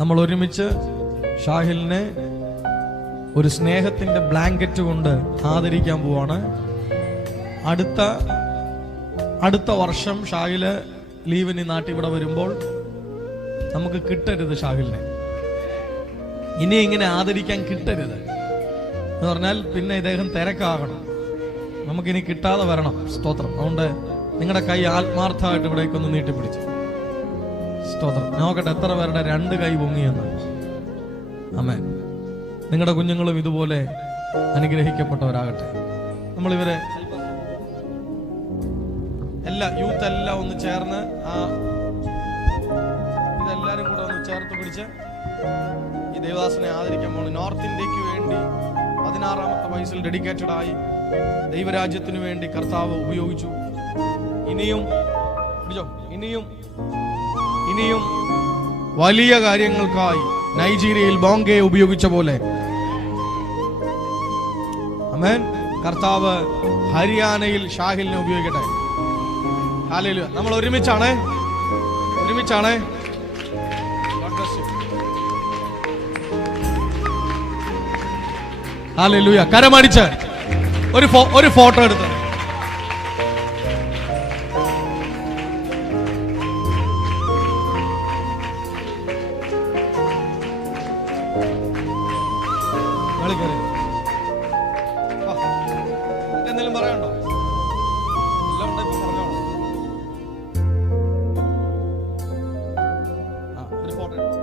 നമ്മൾ ഒരുമിച്ച് ഷാഹിലിനെ ഒരു സ്നേഹത്തിന്റെ ബ്ലാങ്കറ്റ് കൊണ്ട് ആദരിക്കാൻ പോവാണ്. അടുത്ത വർഷം ഷാഹില് ലീവിന് നാട്ടിൽ ഇവിടെ വരുമ്പോൾ നമുക്ക് കിട്ടരുത് ഷാഹിലിനെ. ഇനി ഇങ്ങനെ ആദരിക്കാൻ കിട്ടരുത് എന്ന് പറഞ്ഞാൽ പിന്നെ ഇദ്ദേഹം തിരക്കാകണം. നമുക്കിനി കിട്ടാതെ വരണം. സ്തോത്രം. അതുകൊണ്ട് നിങ്ങളുടെ കൈ ആത്മാർത്ഥമായിട്ട് ഇവിടേക്കൊന്ന് നീട്ടിപ്പിടിച്ചു. സ്തോത്രം. നോക്കട്ടെ എത്ര പേരുടെ 2 കൈ പൊങ്ങിയെന്ന്. ആമേൻ. നിങ്ങളുടെ കുഞ്ഞുങ്ങളും ഇതുപോലെ അനുഗ്രഹിക്കപ്പെട്ടവരാകട്ടെ. നമ്മളിവരെ യൂത്ത് എല്ലാം ഒന്ന് ചേർന്ന് ഇതെല്ലാരും കൂടെ ഒന്ന് ചേർത്ത് പിടിച്ച് ഈ ദേവദാസനെ ആദരിക്കാൻ പോകണം. നോർത്ത് ഇന്ത്യക്ക് വേണ്ടി 16ാമത്തെ വയസ്സിൽ ഡെഡിക്കേറ്റഡ് ആയി ദൈവരാജ്യത്തിനു വേണ്ടി കർത്താവ് ഉപയോഗിച്ചു. ഇനിയും വലിയ കാര്യങ്ങൾക്കായി നൈജീരിയയിൽ ബോംഗെ ഉപയോഗിച്ച പോലെ ആമേൻ കർത്താവ് ഹരിയാനയിൽ ഷാഹിലിനെ ഉപയോഗിക്കട്ടെ. ഹല്ലേലൂയ. നമ്മൾ ഒരുമിച്ചാണ്. ഹല്ലേലൂയ. കരമടിച്ച് ഒരു ഫോട്ടോ എടുത്ത് എന്തെങ്കിലും പറയാനുണ്ടോ? എല്ലാം ഉണ്ട്. ഇപ്പൊ പറഞ്ഞോളൂ. ഒരു ഫോട്ടോ എടുത്തു.